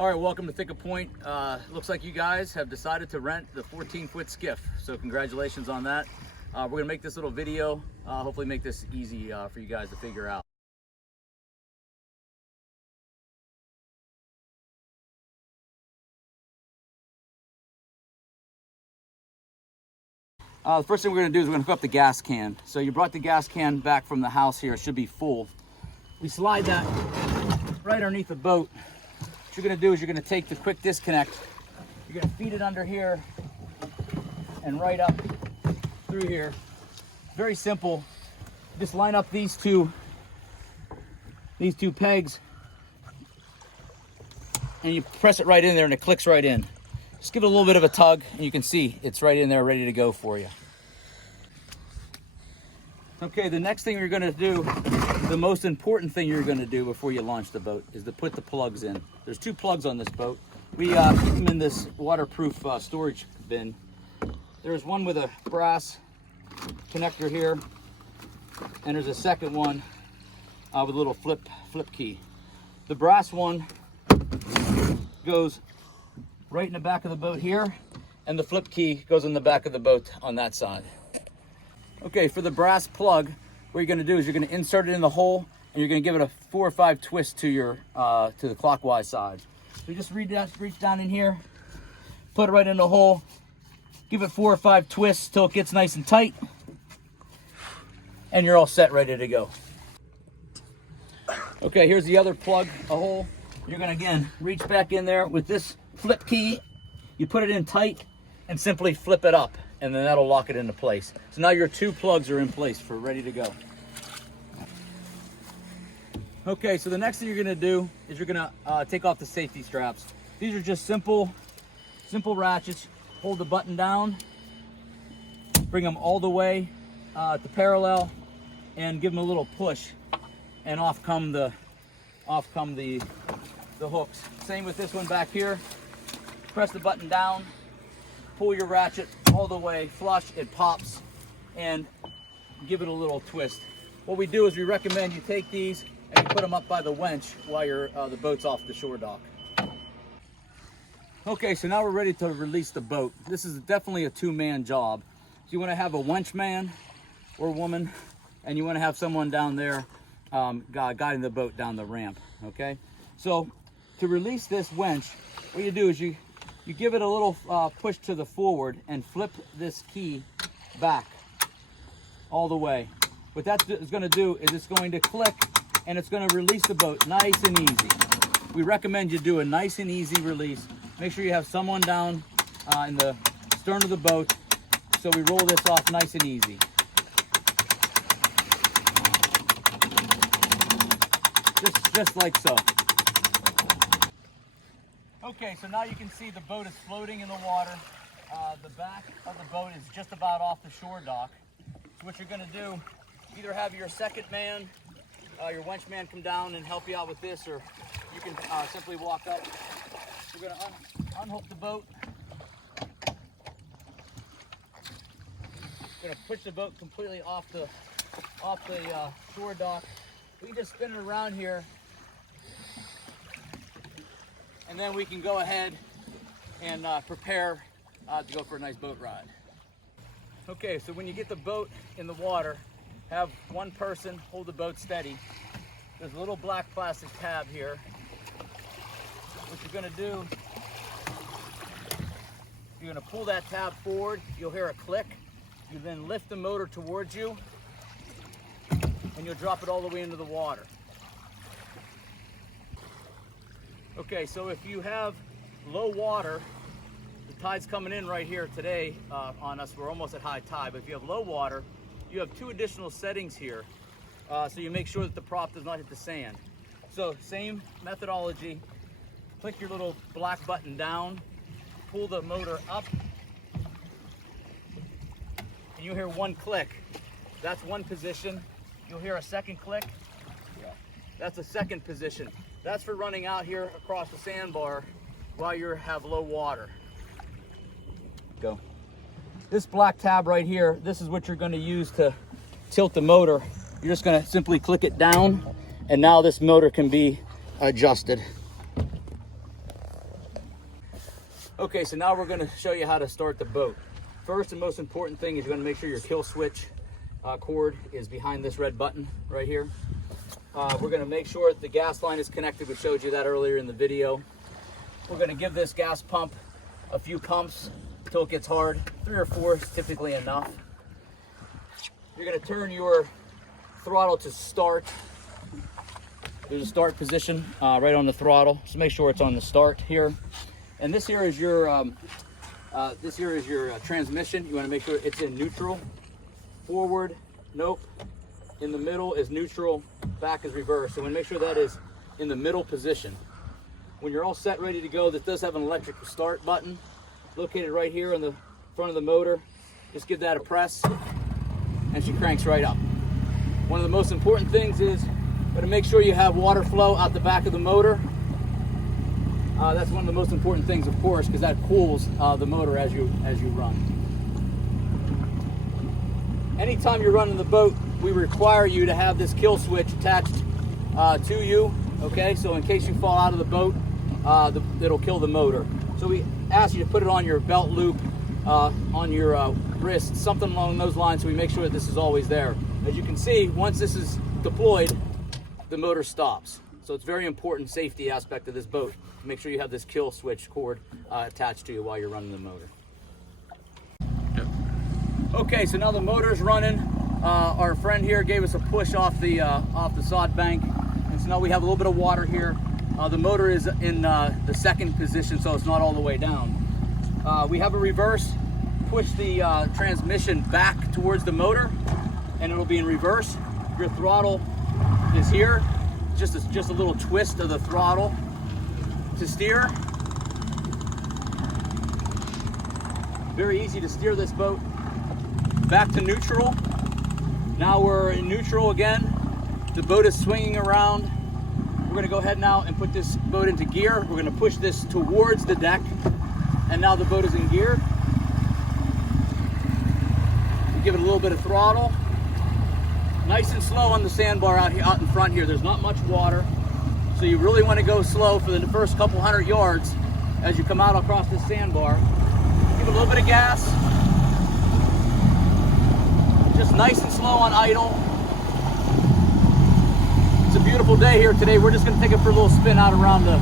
All right, welcome to Thick Point. Looks like you guys have decided to rent the 14-foot skiff, so congratulations on that. We're gonna make this little video, hopefully make this easy for you guys to figure out. The first thing we're gonna do is we're gonna hook up the gas can. So you brought the gas can back from the house here, it should be full. We slide that right underneath the boat. What you're gonna do is you're gonna take the quick disconnect, you're gonna feed it under here and right up through here. Very simple. Just line up these two pegs and you press it right in there and it clicks right in. Just give it a little bit of a tug and you can see it's right in there ready to go for you. Okay, the next thing you're gonna do, the most important thing you're gonna do before you launch the boat is to put the plugs in. There's 2 plugs on this boat. We keep them in this waterproof storage bin. There's one with a brass connector here, and there's a second one with a little flip key. The brass one goes right in the back of the boat here, and the flip key goes in the back of the boat on that side. Okay, for the brass plug, what you're gonna do is you're gonna insert it in the hole and you're gonna give it a 4 or 5 twists to your to the clockwise side. So you just reach down in here, put it right in the hole, give it 4 or 5 twists till it gets nice and tight, and you're all set, ready to go. Okay, here's the other plug, a hole. You're gonna again reach back in there with this flip key, you put it in tight and simply flip it up, and then that'll lock it into place. So now your 2 plugs are in place for ready to go. Okay, so the next thing you're gonna do is you're gonna take off the safety straps. These are just simple ratchets. Hold the button down, bring them all the way to parallel, and give them a little push, and off come the hooks. Same with this one back here. Press the button down, pull your ratchet all the way flush, it pops, and give it a little twist. What we do is we recommend you take these and you put them up by the winch while the boat's off the shore dock. Okay, so now we're ready to release the boat. This is definitely a 2-man job. So you want to have a winch man or woman, and you want to have someone down there guiding the boat down the ramp. Okay, so to release this winch, what you do is you give it a little push to the forward and flip this key back all the way. What that is going to do is it's going to click and it's going to release the boat nice and easy. We recommend you do a nice and easy release. Make sure you have someone down in the stern of the boat, so we roll this off nice and easy. Just like so. Okay, so now you can see the boat is floating in the water. The back of the boat is just about off the shore dock. So what you're gonna do, either have your second man, your winch man come down and help you out with this, or you can simply walk up. We're gonna unhook the boat. We're gonna push the boat completely off the shore dock. We can just spin it around here, and then we can go ahead and prepare to go for a nice boat ride. Okay, so when you get the boat in the water, have one person hold the boat steady. There's a little black plastic tab here. What you're gonna do, you're gonna pull that tab forward, you'll hear a click. You then lift the motor towards you, and you'll drop it all the way into the water. Okay, so if you have low water, the tide's coming in right here today on us, we're almost at high tide, but if you have low water, you have 2 additional settings here, so you make sure that the prop does not hit the sand. So same methodology, click your little black button down, pull the motor up, and you'll hear 1 click. That's 1 position. You'll hear a 2nd click. That's a 2nd position. That's for running out here across the sandbar while you have low water. Go. This black tab right here, this is what you're going to use to tilt the motor. You're just going to simply click it down, and now this motor can be adjusted. Okay, so now we're going to show you how to start the boat. First and most important thing is you're going to make sure your kill switch cord is behind this red button right here. We're going to make sure the gas line is connected. We showed you that earlier in the video. We're going to give this gas pump a few pumps until it gets hard. 3 or 4 is typically enough. You're going to turn your throttle to start. There's a start position right on the throttle, so make sure it's on the start here. And this here is your transmission. You want to make sure it's in neutral. Forward, nope. In the middle is neutral. Back is reverse. So we want to make sure that is in the middle position. When you're all set, ready to go, this does have an electric start button located right here on the front of the motor. Just give that a press, and she cranks right up. One of the most important things is to make sure you have water flow out the back of the motor. That's one of the most important things, of course, because that cools the motor as you run. Anytime you're running the boat, we require you to have this kill switch attached to you. Okay, so in case you fall out of the boat, it'll kill the motor. So we ask you to put it on your belt loop, on your wrist, something along those lines, so we make sure that this is always there. As you can see, once this is deployed, the motor stops. So it's a very important safety aspect of this boat. Make sure you have this kill switch cord attached to you while you're running the motor. Yep. Okay, so now the motor's running. Our friend here gave us a push off the sod bank, and so now we have a little bit of water here. The motor is in the second position, so it's not all the way down. We have a reverse. Push the transmission back towards the motor, and it'll be in reverse. Your throttle is here. Just a little twist of the throttle to steer. Very easy to steer this boat. Back to neutral. Now we're in neutral again. The boat is swinging around. We're going to go ahead now and put this boat into gear. We're going to push this towards the deck, and now the boat is in gear. We give it a little bit of throttle. Nice and slow on the sandbar out in front here. There's not much water, so you really want to go slow for the first couple hundred yards as you come out across this sandbar. Give it a little bit of gas. Just nice and slow on idle. It's a beautiful day here today. We're just going to take it for a little spin out around the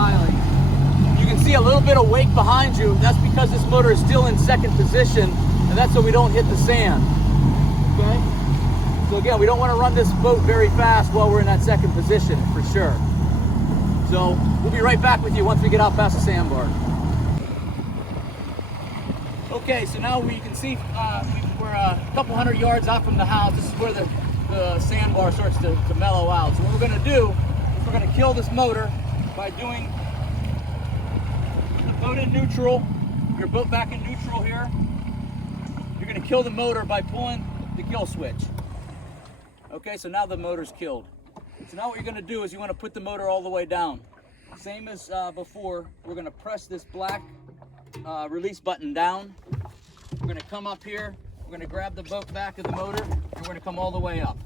island. You can see a little bit of wake behind you. That's because this motor is still in second position, and that's so we don't hit the sand. Okay? So again, we don't want to run this boat very fast while we're in that second position, for sure. So we'll be right back with you once we get out past the sandbar. Okay, so now you can see we're a couple hundred yards out from the house. This is where the sandbar starts to mellow out. So what we're going to do is we're going to kill this motor by doing the boat in neutral, your boat back in neutral here. You're going to kill the motor by pulling the kill switch. Okay, so now the motor's killed. So now what you're going to do is you want to put the motor all the way down. Same as before, we're going to press this black release button down. We're going to come up here, we're going to grab the boat back of the motor, and we're going to come all the way up.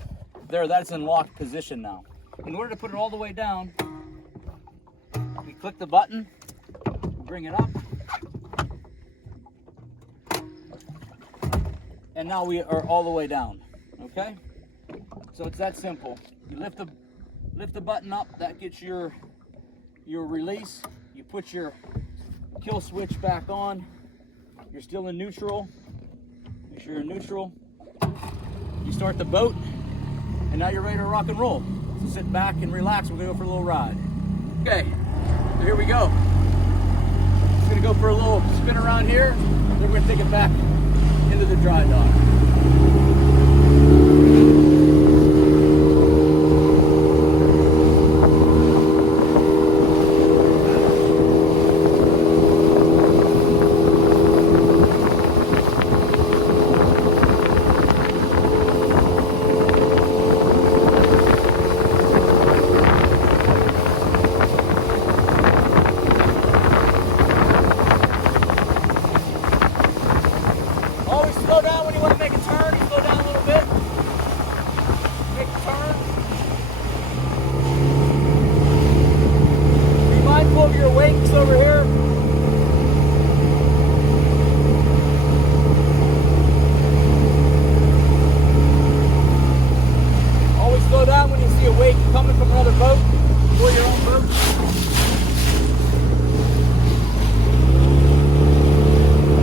There, that's in locked position now. In order to put it all the way down, we click the button, bring it up, and now we are all the way down. Okay? So it's that simple. You lift the button up, that gets your release. You put your kill switch back on. You're still in neutral. Make sure you're in neutral. You start the boat, and now you're ready to rock and roll. So sit back and relax. We're gonna go for a little ride. Okay, so here we go. Just gonna go for a little spin around here. Then we're gonna take it back into the dry dock. Slow down when you want to make a turn. see a wake coming from another boat or your own boat.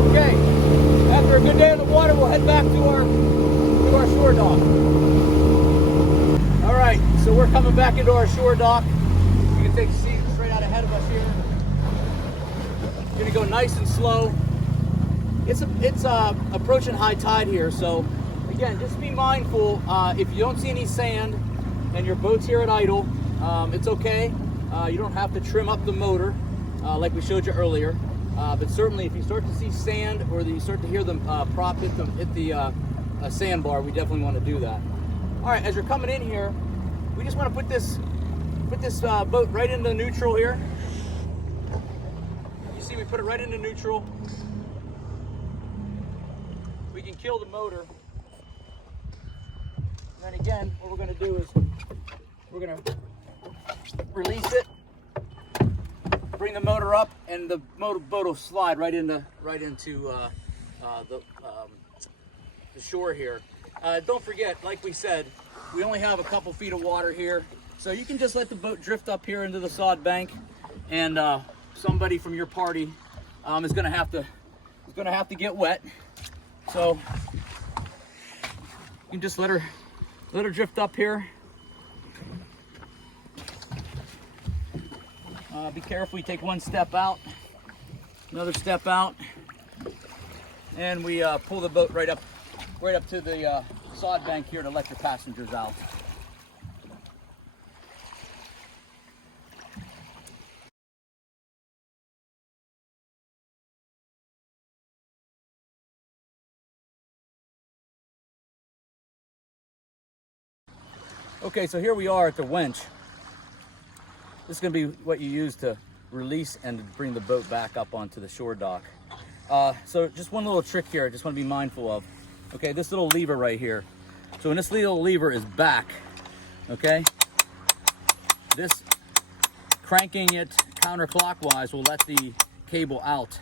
Okay, after a good day in the water, we'll head back to our shore dock. All right, so we're coming back into our shore dock. You can take a seat straight out ahead of us here. We're gonna go nice and slow. It's approaching high tide here, so again, just be mindful. If you don't see any sand and your boat's here at idle, it's okay. You don't have to trim up the motor like we showed you earlier. But certainly, if you start to see sand or you start to hear the prop hit the sandbar, we definitely want to do that. All right, as you're coming in here, we just want to put this boat right into neutral here. You see, we put it right into neutral. We can kill the motor. And then again, what we're going to do is we're going to release it, bring the motor up, and the boat will slide right into the shore here. Don't forget, like we said, we only have a couple feet of water here, so you can just let the boat drift up here into the sod bank, and somebody from your party is going to have to get wet. So you can just let her drift up here. Be careful, you take one step out, another step out, and we pull the boat right up to the sod bank here to let your passengers out. Okay, so here we are at the winch. This is going to be what you use to release and bring the boat back up onto the shore dock. So just one little trick here I just want to be mindful of. Okay, this little lever right here. So when this little lever is back, okay, this cranking it counterclockwise will let the cable out.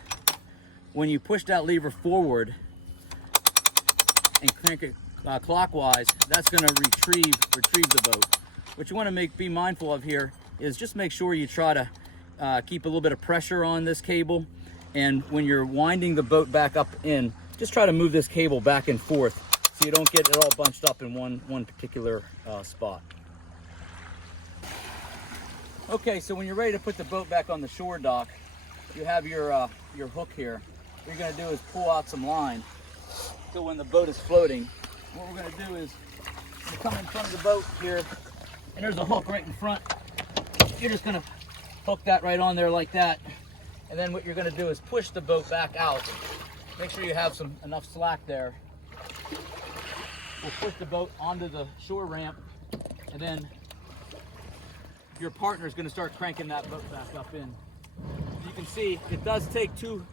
When you push that lever forward and crank it clockwise, that's going to retrieve the boat. What you want to be mindful of here is just make sure you try to keep a little bit of pressure on this cable, and when you're winding the boat back up in, just try to move this cable back and forth so you don't get it all bunched up in one particular spot. Okay, so when you're ready to put the boat back on the shore dock, you have your hook here. What you're going to do is pull out some line so when the boat is floating, what we're going to do is you come in front of the boat here, and there's a hook right in front. You're just going to hook that right on there like that, and then what you're going to do is push the boat back out. Make sure you have enough slack there. We'll push the boat onto the shore ramp, and then your partner is going to start cranking that boat back up in. You can see it does take two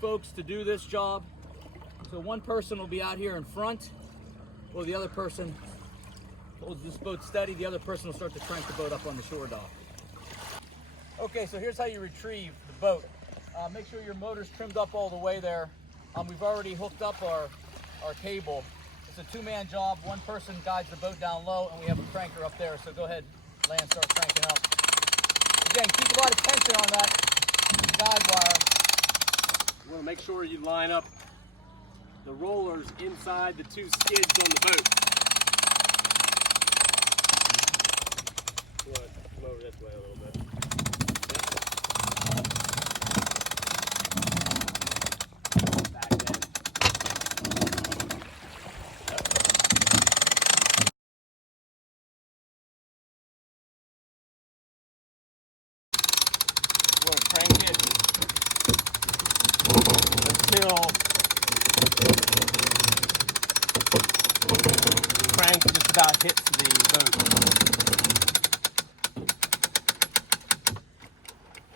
folks to do this job. So one person will be out here in front, while the other person holds this boat steady. The other person will start to crank the boat up on the shore dock. Okay, so here's how you retrieve the boat. Make sure your motor's trimmed up all the way there. We've already hooked up our cable. It's a two-man job. One person guides the boat down low, and we have a cranker up there. So go ahead, Lance, start cranking up. Again, keep a lot of tension on that guide wire. You want to make sure you line up the rollers inside the two skids on the boat. You want to come over this way a little bit. Yep. Back then. We'll crank it until crank just about hits the boat.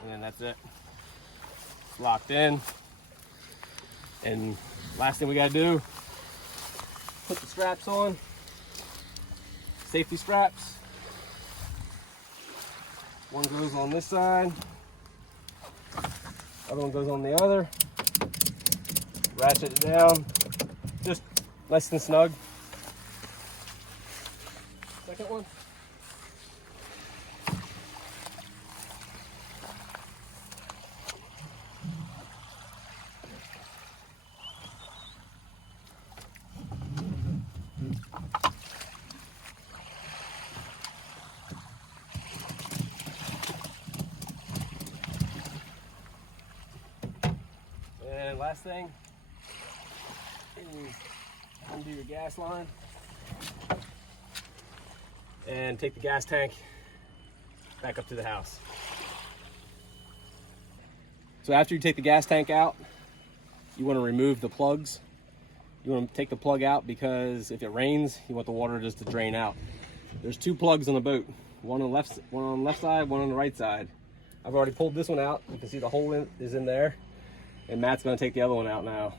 And then that's it. It's locked in. And last thing we gotta do, put the straps on. Safety straps. One goes on this side. Other one goes on the other. Ratchet it down. Just nice and snug. Second one. then last thing is undo your gas line and take the gas tank back up to the house. So after you take the gas tank out, you want to remove the plugs. You want to take the plug out because if it rains, you want the water just to drain out. There's 2 plugs on the boat, one on the left side, one on the right side. I've already pulled this one out. You can see the hole is in there, and Matt's going to take the other one out now.